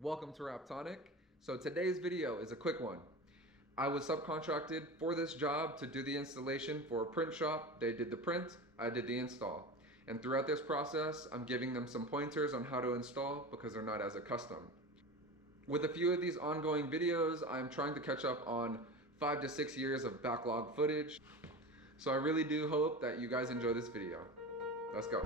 Welcome to Tonic. So today's video is a quick one. I was subcontracted for this job to do the installation for a print shop. They did the print, I did the install. And throughout this process, I'm giving them some pointers on how to install because they're not as accustomed. With a few of these ongoing videos, I'm trying to catch up on 5 to 6 years of backlog footage. So I really do hope that you guys enjoy this video. Let's go.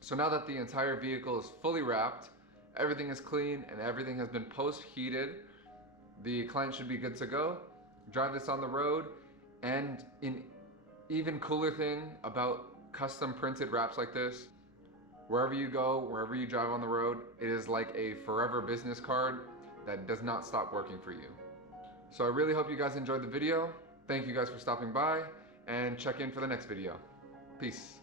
So now that the entire vehicle is fully wrapped, everything is clean and everything has been post-heated, the client should be good to go. Drive this on the road, and an even cooler thing about custom printed wraps like this, wherever you go, wherever you drive on the road, it is like a forever business card that does not stop working for you. So I really hope you guys enjoyed the video. Thank you guys for stopping by, and check in for the next video. Peace.